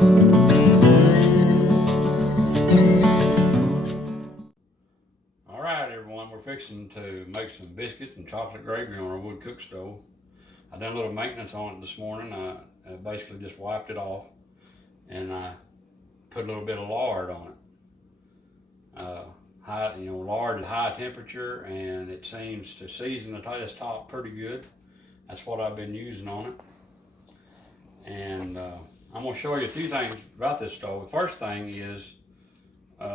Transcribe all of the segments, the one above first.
Alright everyone, we're fixing to make some biscuits and chocolate gravy on our wood cook stove. I done a little maintenance on it this morning. I basically just wiped it off and I put a little bit of lard on it. Lard is high temperature and it seems to season this top pretty good. That's what I've been using on it. And I'm going to show you two things about this stove. The first thing is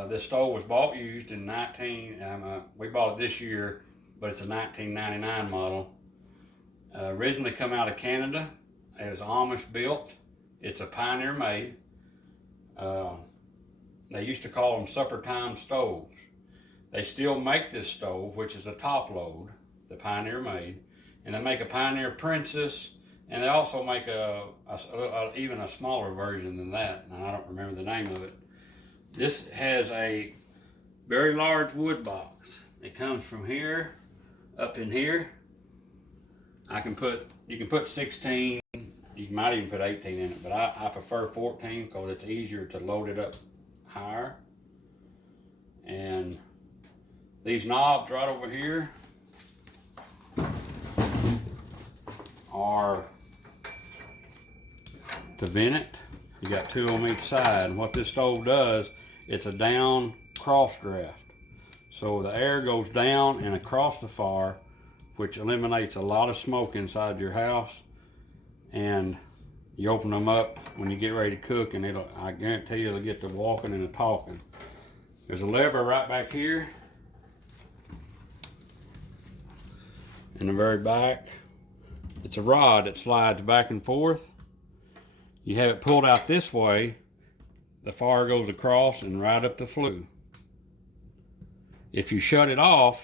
this stove was bought used in we bought it this year, but it's a 1999 model. Originally come out of Canada. It was Amish built. It's a Pioneer made. They used to call them supper time stoves. They still make this stove, which is a top load, the Pioneer made, and they make a Pioneer Princess, and they also make even a smaller version than that, and I don't remember the name of it. This has a very large wood box. It comes from here up in here. You can put 16, you might even put 18 in it, but I prefer 14 because it's easier to load it up higher. And these knobs right over here are to vent it. You got two on each side, and what this stove does, it's a down cross draft. So the air goes down and across the fire, which eliminates a lot of smoke inside your house. And you open them up when you get ready to cook, and I guarantee you it'll get to walking and to talking. There's a lever right back here in the very back. It's a rod that slides back and forth. You have it pulled out this way, the fire goes across and right up the flue. If you shut it off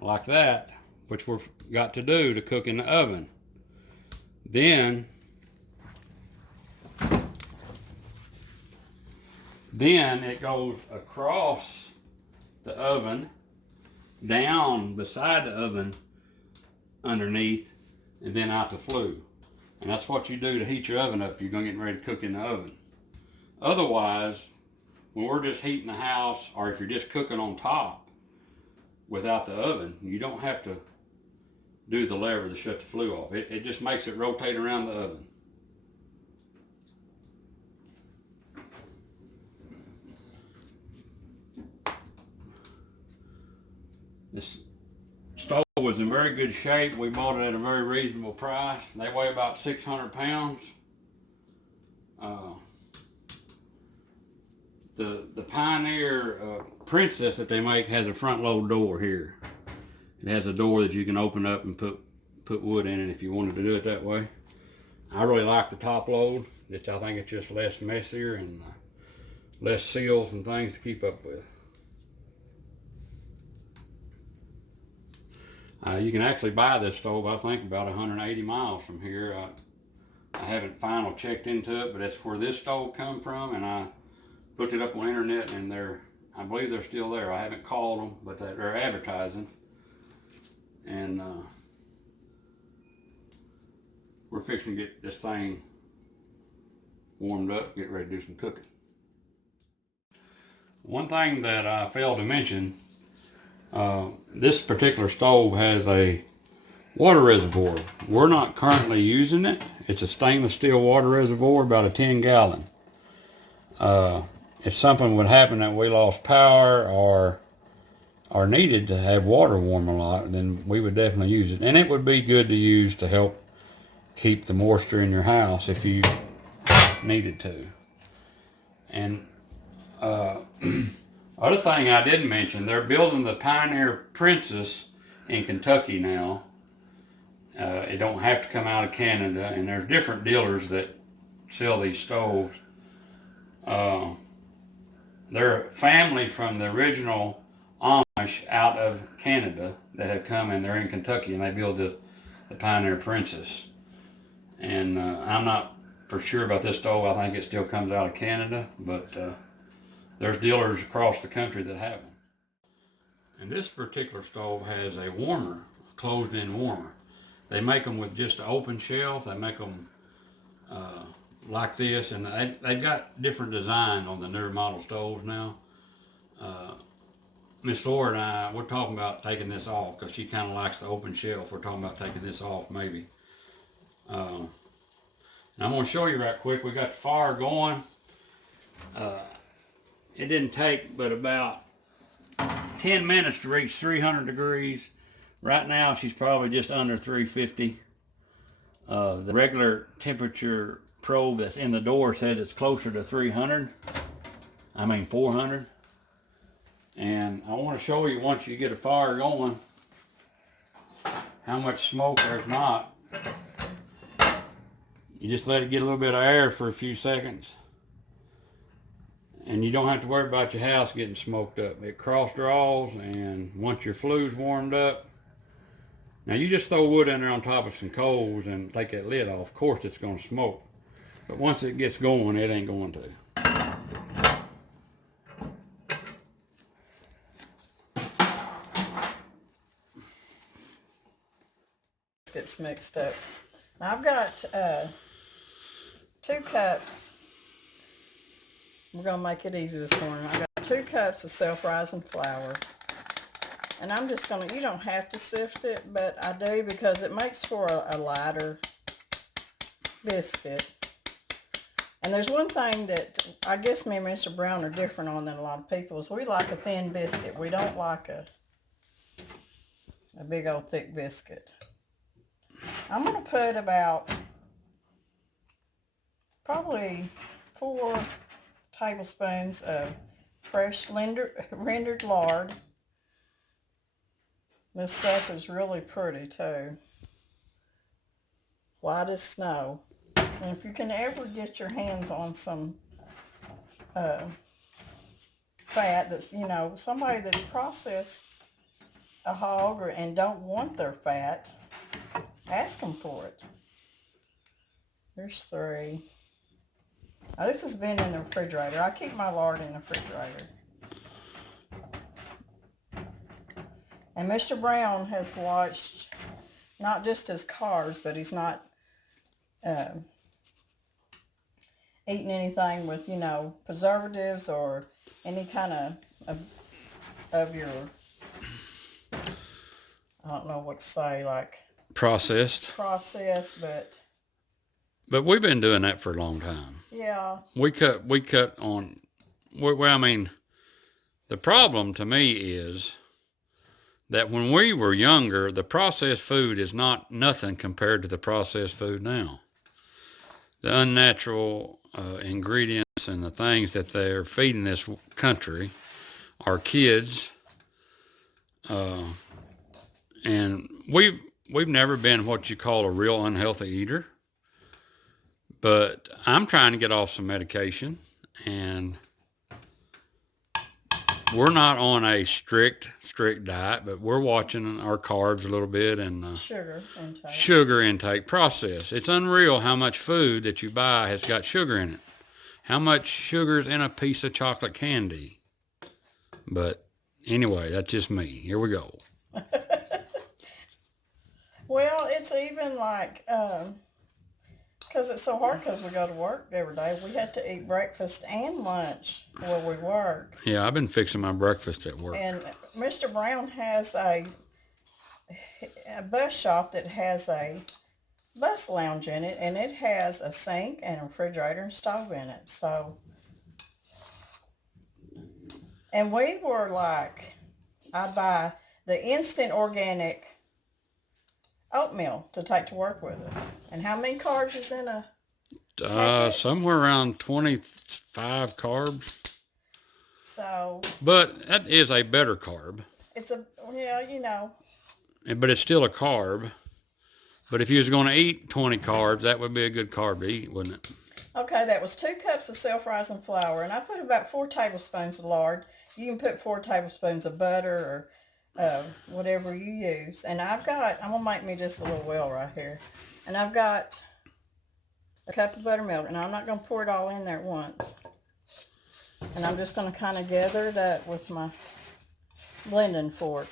like that, which we've got to do to cook in the oven, then it goes across the oven, down beside the oven, underneath, and then out the flue. And that's what you do to heat your oven up if you're going to get ready to cook in the oven. Otherwise, when we're just heating the house, or if you're just cooking on top without the oven, you don't have to do the lever to shut the flue off. It just makes it rotate around the oven. This stove was in very good shape. We bought it at a very reasonable price. They weigh about 600 pounds. The Pioneer Princess that they make has a front load door here. It has a door that you can open up and put wood in it if you wanted to do it that way. I really like the top load. I think it's just less messier and less seals and things to keep up with. You can actually buy this stove, I think, about 180 miles from here. I haven't final checked into it, but that's where this stove come from, and I looked it up on the internet, and I believe they're still there. I haven't called them, but they're advertising. And we're fixing to get this thing warmed up, get ready to do some cooking. One thing that I failed to mention, this particular stove has a water reservoir. We're not currently using it. It's a stainless steel water reservoir, about a 10-gallon. If something would happen that we lost power or needed to have water warm a lot, then we would definitely use it. And it would be good to use to help keep the moisture in your house if you needed to. And other thing I didn't mention, they're building the Pioneer Princess in Kentucky now. It don't have to come out of Canada, and there's different dealers that sell these stoves. They're a family from the original Amish out of Canada that have come, and they're in Kentucky, and they build the Pioneer Princess. And I'm not for sure about this stove. I think it still comes out of Canada, but there's dealers across the country that have them. And this particular stove has a warmer, a closed-in warmer. They make them with just an open shelf. They make them like this, and they've got different design on the newer model stoves now. Miss Laura and I, we're talking about taking this off because she kind of likes the open shelf. We're talking about taking this off maybe. And I'm going to show you right quick. We got the fire going. It didn't take but about 10 minutes to reach 300 degrees. Right now she's probably just under 350. The regular temperature probe that's in the door says it's closer to 400. And I want to show you, once you get a fire going, how much smoke there's not. You just let it get a little bit of air for a few seconds. And you don't have to worry about your house getting smoked up. It cross draws, and once your flue's warmed up, now you just throw wood in there on top of some coals and take that lid off. Of course it's going to smoke. But once it gets going, it ain't going to. Gets mixed up. Now I've got 2 cups. We're going to make it easy this morning. I've got 2 cups of self-rising flour. And I'm just going to, you don't have to sift it, but I do because it makes for a lighter biscuit. And there's one thing that I guess me and Mr. Brown are different on than a lot of people is we like a thin biscuit. We don't like a big old thick biscuit. I'm going to put about probably 4 tablespoons of fresh rendered lard. This stuff is really pretty too. White as snow. And if you can ever get your hands on some fat that's, you know, somebody that's processed a hog and don't want their fat, ask them for it. There's 3. Now this has been in the refrigerator. I keep my lard in the refrigerator. And Mr. Brown has watched not just his carbs, but he's not eating anything with, you know, preservatives or any kind of your, I don't know what to say, like Processed, but we've been doing that for a long time. Yeah. We cut on, well, I mean, the problem to me is that when we were younger, the processed food is nothing compared to the processed food now. The unnatural ingredients and the things that they're feeding this country, our kids, and we've never been what you call a real unhealthy eater, but I'm trying to get off some medication, and we're not on a strict diet, but we're watching our carbs a little bit and sugar intake process. It's unreal how much food that you buy has got sugar in it. How much sugar is in a piece of chocolate candy? But anyway, that's just me. Here we go. Well, it's even like, because it's so hard because we go to work every day. We have to eat breakfast and lunch where we work. Yeah, I've been fixing my breakfast at work. And Mr. Brown has a bus shop that has a bus lounge in it, and it has a sink and a refrigerator and stove in it. So, and we were like, I buy the instant organic oatmeal to take to work with us. And how many carbs is in a somewhere around 25 carbs. So, but that is a better carb. It's a, yeah, you know. But it's still a carb. But if you was going to eat 20 carbs, that would be a good carb to eat, wouldn't it? Okay, that was 2 cups of self-rising flour, and I put about 4 tablespoons of lard. You can put 4 tablespoons of butter or whatever you use. And I'm going to make me just a little well right here. And I've got a cup of buttermilk, and I'm not going to pour it all in there at once. And I'm just going to kind of gather it up with my blending fork.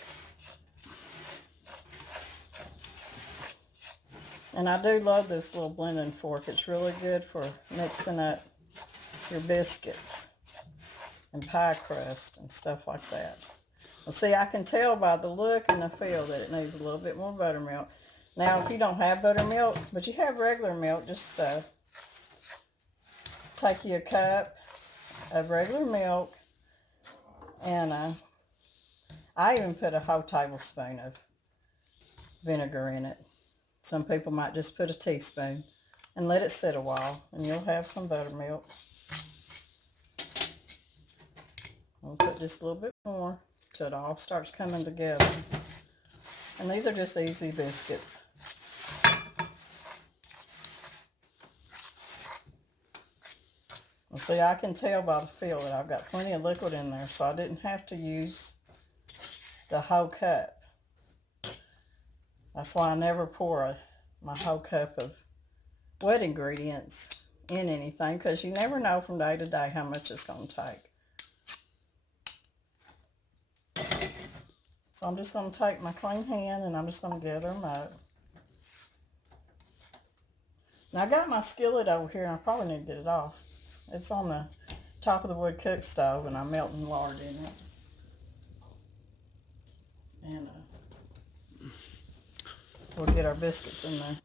And I do love this little blending fork. It's really good for mixing up your biscuits and pie crust and stuff like that. Well, see, I can tell by the look and the feel that it needs a little bit more buttermilk. Now, if you don't have buttermilk, but you have regular milk, just take you a cup of regular milk, and I even put a whole tablespoon of vinegar in it. Some people might just put a teaspoon and let it sit a while, and you'll have some buttermilk. I'll put just a little bit more till it all starts coming together. And these are just easy biscuits. Well, see, I can tell by the feel that I've got plenty of liquid in there, so I didn't have to use the whole cup. That's why I never pour my whole cup of wet ingredients in anything, because you never know from day to day how much it's going to take. So I'm just going to take my clean hand and I'm just going to gather them up. Now I got my skillet over here and I probably need to get it off. It's on the top of the wood cook stove and I'm melting lard in it. And we'll get our biscuits in there.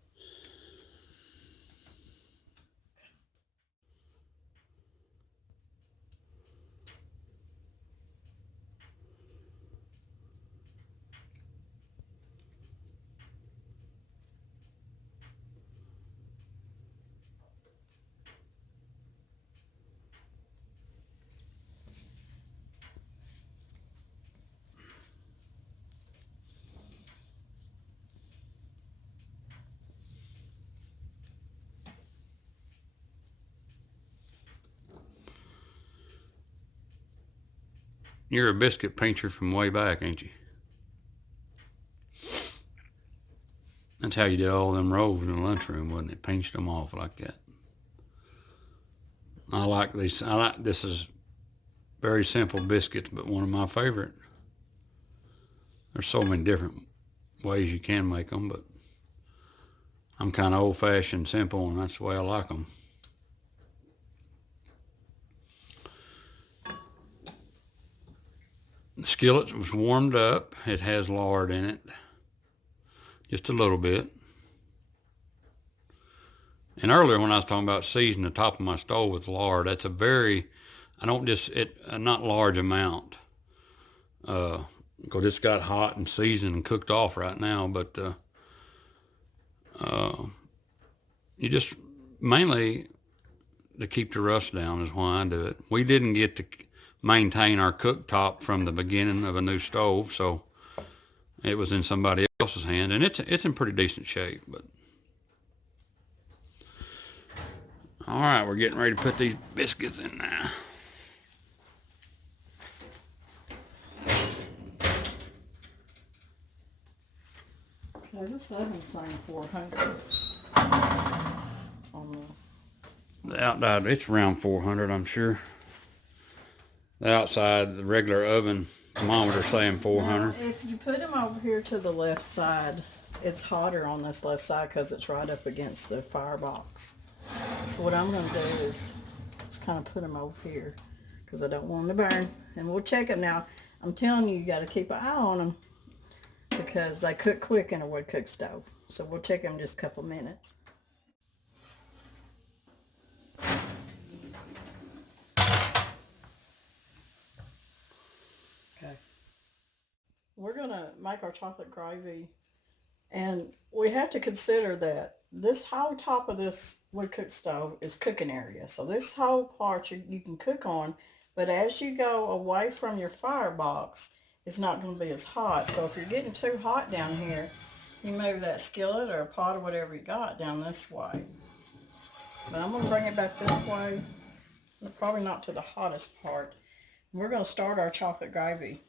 You're a biscuit painter from way back, ain't you? That's how you did all them rolls in the lunchroom, wasn't it? Pinched them off like that. I like these. This is very simple biscuits, but one of my favorite. There's so many different ways you can make them, but I'm kind of old-fashioned simple, and that's the way I like them. The skillet was warmed up. It has lard in it, just a little bit. And earlier when I was talking about seasoning the top of my stove with lard, that's a very, not large amount. Because it's got hot and seasoned and cooked off right now, but you just, mainly to keep the rust down is why I do it. We didn't get to maintain our cooktop from the beginning of a new stove, so it was in somebody else's hand, and it's in pretty decent shape. But all right, we're getting ready to put these biscuits in now. Okay, this oven's saying 400 on The outside, it's around 400, I'm sure. The outside, the regular oven thermometer saying 400. Now, if you put them over here to the left side, it's hotter on this left side because it's right up against the firebox. So what I'm going to do is just kind of put them over here because I don't want them to burn. And we'll check them now. I'm telling you, you got to keep an eye on them because they cook quick in a wood cook stove. So we'll check them in just a couple minutes. Okay. We're going to make our chocolate gravy, and we have to consider that this whole top of this wood cook stove is cooking area. So this whole part you can cook on, but as you go away from your firebox, it's not going to be as hot. So if you're getting too hot down here, you move that skillet or a pot or whatever you got down this way. But I'm going to bring it back this way, probably not to the hottest part. We're going to start our chocolate gravy.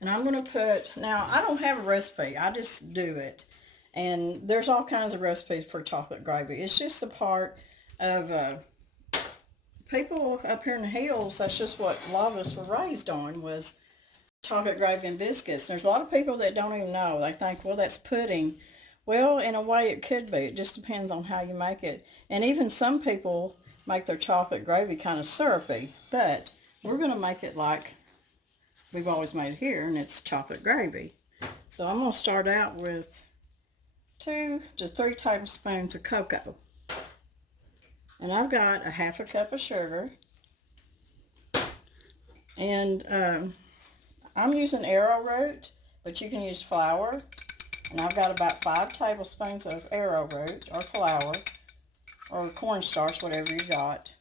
And I'm going to put, now I don't have a recipe, I just do it. And there's all kinds of recipes for chocolate gravy. It's just a part of, people up here in the hills, that's just what a lot of us were raised on, was chocolate gravy and biscuits. There's a lot of people that don't even know. They think, well, that's pudding. Well, in a way it could be. It just depends on how you make it. And even some people make their chocolate gravy kind of syrupy, but we're going to make it like we've always made it here, and it's chocolate gravy. So I'm going to start out with 2 to 3 tablespoons of cocoa. And I've got a half a cup of sugar. And I'm using arrowroot, but you can use flour. And I've got about 5 tablespoons of arrowroot or flour or cornstarch, whatever you got.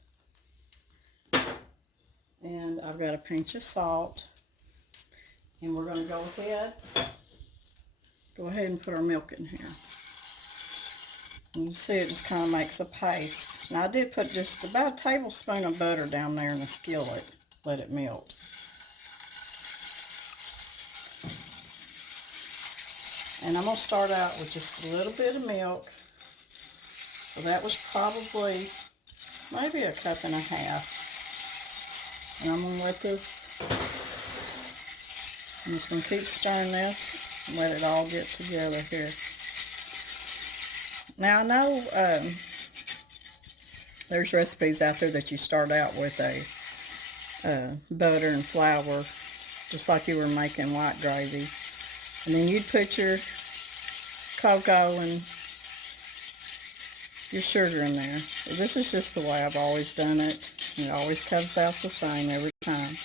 And I've got a pinch of salt. And we're going to go ahead and put our milk in here. And you see it just kind of makes a paste. Now I did put just about a tablespoon of butter down there in the skillet. Let it melt. And I'm going to start out with just a little bit of milk. So that was probably maybe a cup and a half. And I'm going to let this, I'm just going to keep stirring this and let it all get together here. Now I know there's recipes out there that you start out with a butter and flour, just like you were making white gravy. And then you'd put your cocoa and your sugar in there. This is just the way I've always done it. It always comes out the same every time.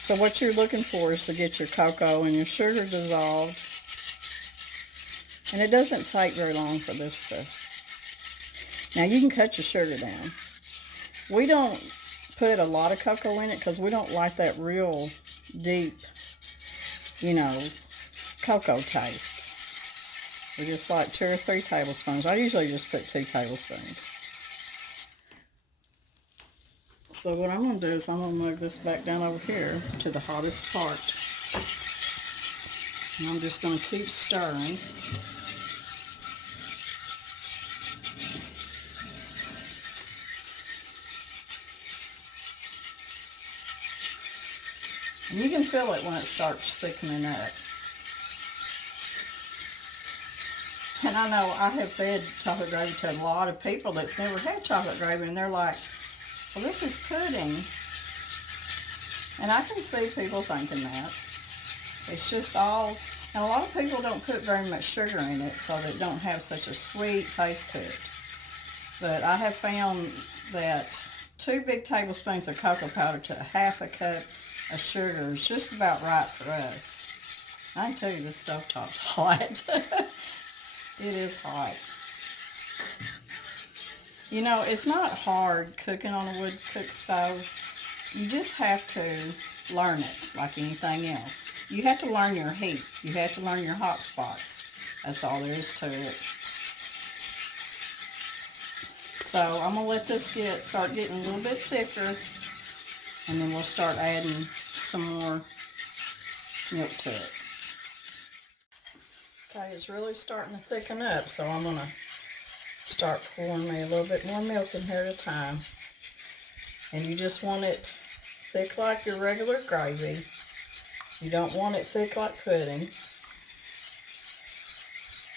So what you're looking for is to get your cocoa and your sugar dissolved. And it doesn't take very long for this to... Now you can cut your sugar down. We don't put a lot of cocoa in it because we don't like that real deep, cocoa taste. We just like 2 or 3 tablespoons. I usually just put 2 tablespoons. So what I'm going to do is I'm going to move this back down over here to the hottest part. And I'm just going to keep stirring. And you can feel it when it starts thickening up. And I know I have fed chocolate gravy to a lot of people that's never had chocolate gravy, and they're like, well, this is pudding. And I can see people thinking that. It's just all, and a lot of people don't put very much sugar in it, so that it don't have such a sweet taste to it. But I have found that 2 big tablespoons of cocoa powder to a half a cup of sugar is just about right for us. I can tell you the stovetop's hot. It is hot. It's not hard cooking on a wood cook stove. You just have to learn it like anything else. You have to learn your heat. You have to learn your hot spots. That's all there is to it. So I'm going to let this start getting a little bit thicker, and then we'll start adding some more milk to it. Okay, it's really starting to thicken up, so I'm going to start pouring me a little bit more milk in here at a time. And you just want it thick like your regular gravy. You don't want it thick like pudding.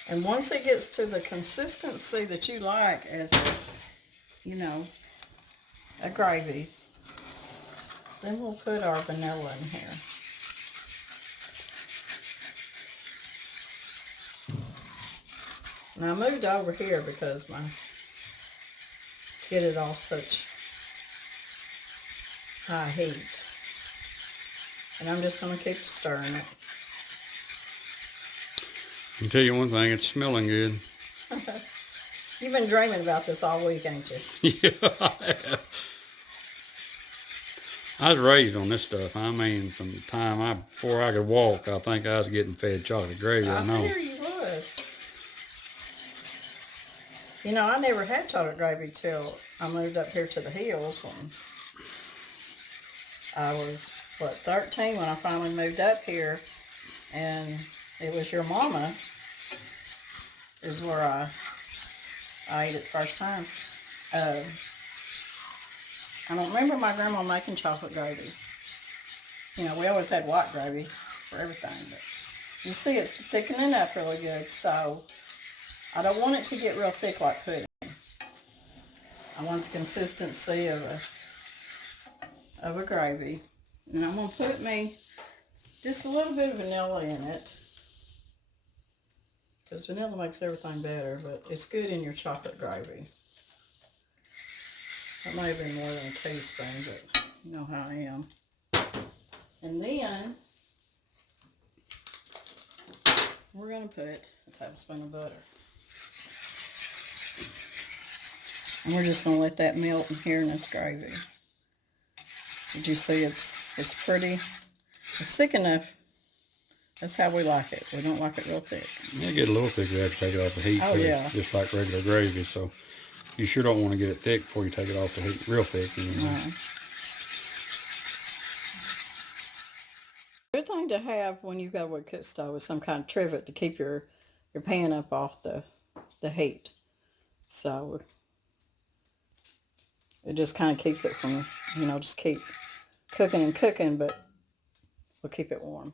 And once it gets to the consistency that you like as a gravy, then we'll put our vanilla in here. Now I moved over here because to get it off such high heat. And I'm just going to keep stirring it. I can tell you one thing, it's smelling good. You've been dreaming about this all week, ain't you? Yeah, I have. I was raised on this stuff. I mean, from the time before I could walk, I think I was getting fed chocolate gravy. I know. I hear you was. I never had chocolate gravy till I moved up here to the hills when I was, 13 when I finally moved up here, and it was your mama is where I ate it the first time. I don't remember my grandma making chocolate gravy. We always had white gravy for everything, but You see it's thickening up really good, so I don't want it to get real thick like pudding. I want the consistency of a gravy. And I'm going to put me just a little bit of vanilla in it, because vanilla makes everything better, but it's good in your chocolate gravy. That may have been more than a teaspoon, but you know how I am. And then we're going to put a tablespoon of butter. And we're just going to let that melt in here in this gravy. Did you see it's pretty? It's thick enough. That's how we like it. We don't like it real thick. Yeah, get a little thicker after you take it off the heat. Oh, yeah. Just like regular gravy. So you sure don't want to get it thick before you take it off the heat. Real thick. Good thing to have when you've got a wood cook stove is some kind of trivet to keep your pan up off the heat. So it just kind of keeps it from, just keep cooking and cooking, but we'll keep it warm.